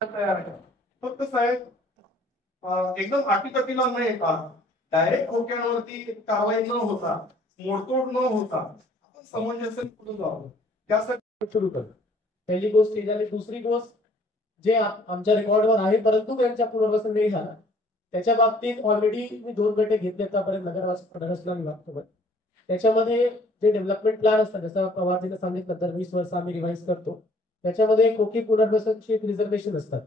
तयार आहे. फक्त साहेब एकदम अटीतटीला न येता डायरेक्ट खोक्यांवरती कारवाई न होता, मोडतोड न होता आपण समंजस्य पुढे जावं, त्यासाठी सुरू कर. पहिली गोष्ट ही झाली. दुसरी गोष्ट जे आमच्या रेकॉर्डवर आहे परंतु त्यांच्या पुनर्वसन नाही झाला त्याच्या बाबतीत ऑलरेडी मी 2 बैठक घेतली आतापर्यंत नगरवासी विभागासोबत. त्याच्यामध्ये जे डेव्हलपमेंट प्लॅन असतात जसं पवारजीने सांगितलं तर 20 वर्ष आम्ही रिवाइज करतो. त्याच्यामध्ये खोकी पुनर्वसनची एक रिझर्वेशन असतात,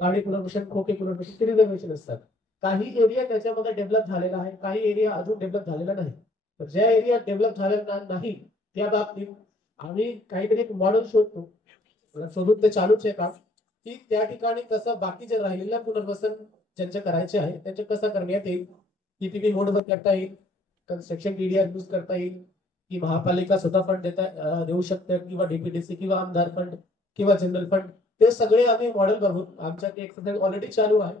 गाडी पुनर्वसन खोके पुनर्वसनची रिझर्वेशन असतात. काही एरिया त्याच्यामध्ये डेव्हलप झालेला आहे, काही एरिया अजून डेव्हलप झालेला नाही. तर ज्या एरिया डेव्हलप झालेला नाही त्या बाबतीत आम्ही काहीतरी एक मॉडेल शोधतो, शोधून ते चालूच आहे काम, की त्या ठिकाणी कसं बाकीचे राहिलेलं पुनर्वसन ज्यांचे करायचे आहे त्यांचे कसं करण्यात येईल. पीपीपी मोडवर करता येईल, कन्स्ट्रक्शन टीडीआर यूज करता येईल, की महापालिका स्वतः फंड देऊ शकते किंवा डीपीडीसी किंवा आमदार फंड किंवा जनरल फंड. ते सगळे आम्ही मॉडेल बघून आमच्या ते एक्सरसाइज ऑलरेडी चालू आहे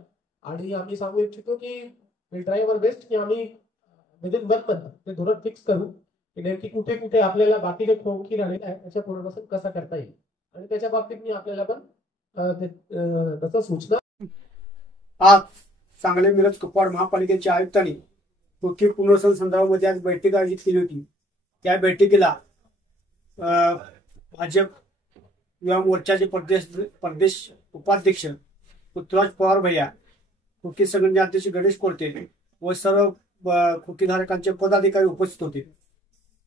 आणि आम्ही सांगू इच्छितो की विल ट्राय अवर बेस्ट की आम्ही विदिन 1 मंथ ते धोरण फिक्स करू की नेमकी कुठे कुठे आपल्याला बाकीचे खोकी राहिलेले आहे त्याच्या पुनर्वसन कसं करता येईल. आणि त्याच्या बाबतीत मी आपल्याला पण तसं सूचना. आज सांगली मिरज कुपवाड महापालिकेच्या आयुक्तांनी खोकी पुनर्वसन संदर्भामध्ये आज बैठक आयोजित केली होती. त्या बैठकीला भाजप युवा मोर्चाचे प्रदेश उपाध्यक्ष पृथ्वीराज पवार भैया, खोकी संघटनेचे अध्यक्ष गणेश कोळते व सर्व खोकीधारकांचे पदाधिकारी उपस्थित होते.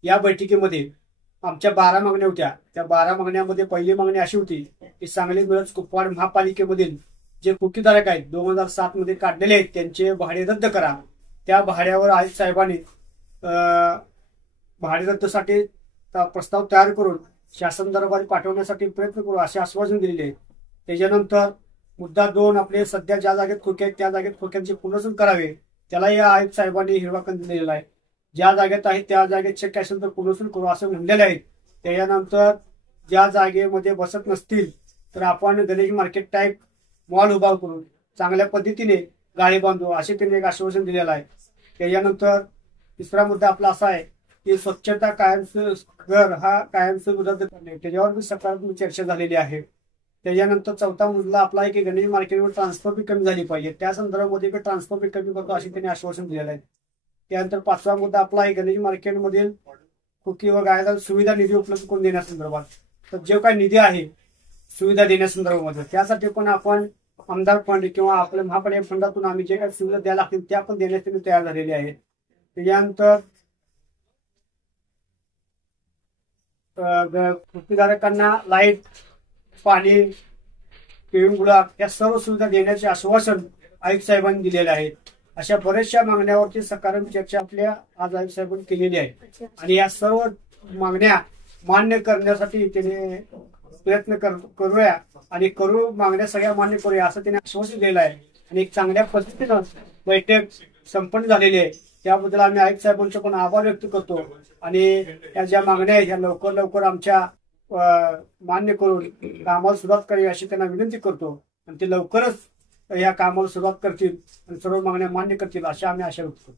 या बैठकीमध्ये आमच्या 12 मागण्या होत्या. त्या 12 मागण्यामध्ये पहिली मागणी अशी होती की सांगली मिरज कुपवाड महापालिकेमधील जे खोकीधारक आहेत 2007 मध्ये काढलेले आहेत त्यांचे भाडे रद्द करा. त्या भाड्यावर आयुक्त साहेबांनी भाडे रद्दसाठी प्रस्ताव तयार करून शासन दरबारी पाठवण्यासाठी प्रयत्न करू असे आश्वासन दिलेले आहे. त्याच्यानंतर मुद्दा 2 आपले सध्या ज्या जागेत खोके आहेत त्या जागेत खोक्यांचे पुनर्वसन करावे, त्यालाही आयुक्त साहेबांनी हिरवा कंद दिलेला आहे. ज्या जागेत आहे त्या जागेत शक्य असेल तर पुनर्वसन करू असं म्हणलेले आहेत. त्याच्यानंतर ज्या जागेमध्ये बसत नसतील तर आपण गणेश मार्केट टाईप मॉल उभा करून चांगल्या पद्धतीने गाळे बांधू असे त्यांनी एक आश्वासन दिलेलं आहे. त्याच्यानंतर तिसरा मुद्दा आपला असा आहे की स्वच्छता कायमचं घर हा कायमचं रद्द करणे, त्याच्यावर सकारात्मक चर्चा झालेली आहे. त्याच्यानंतर चौथा मुद्दा आपला आहे की गणेश मार्केटवर ट्रान्सफर फी कमी झाली पाहिजे, त्या संदर्भामध्ये ट्रान्सफर फी कमी करतो असे त्यांनी आश्वासन दिलेलं आहे. त्यानंतर 5वा मुद्दा आपला आहे गणेश मार्केटमधील खोकी व गायला सुविधा निधी उपलब्ध करून देण्यासंदर्भात. तर जे काही निधी आहे सुविधा देण्यासंदर्भामध्ये त्यासाठी पण आपण आमदार फंड किंवा आपल्या महापालिका फंडातून आम्ही जे काही सुविधा द्यायला लागतील त्या पण देण्यासाठी तयार झालेले आहेत. त्याच्यानंतर खोकीधारकांना लाईट, पाणी, पिऊन गुलाब या सर्व सुविधा देण्याचे आश्वासन आयुक्त साहेबांनी दिलेले आहेत. अशा बऱ्याचशा मागण्यावरती सकारात्मक चर्चा आपल्या आज आयुक्त साहेबांनी केलेली आहे आणि या सर्व मागण्या मान्य करण्यासाठी त्याने प्रयत्न करूया आणि करू मागण्या सगळ्या मान्य करूया असं त्याने आश्वासन दिलेलं आहे. आणि एक चांगल्या पद्धतीनं बैठक संपन्न झालेली आहे. त्याबद्दल आम्ही आयुक्त साहेबांचे पण आभार व्यक्त करतो आणि या ज्या मागण्या आहेत ह्या लवकर आमच्या मान्य करून कामाला सुरुवात करावी अशी त्यांना विनंती करतो आणि ते लवकरच या कामाला सुरुवात करतील आणि सर्व मागण्या मान्य करतील अशी आम्ही आशा व्यक्त करतो.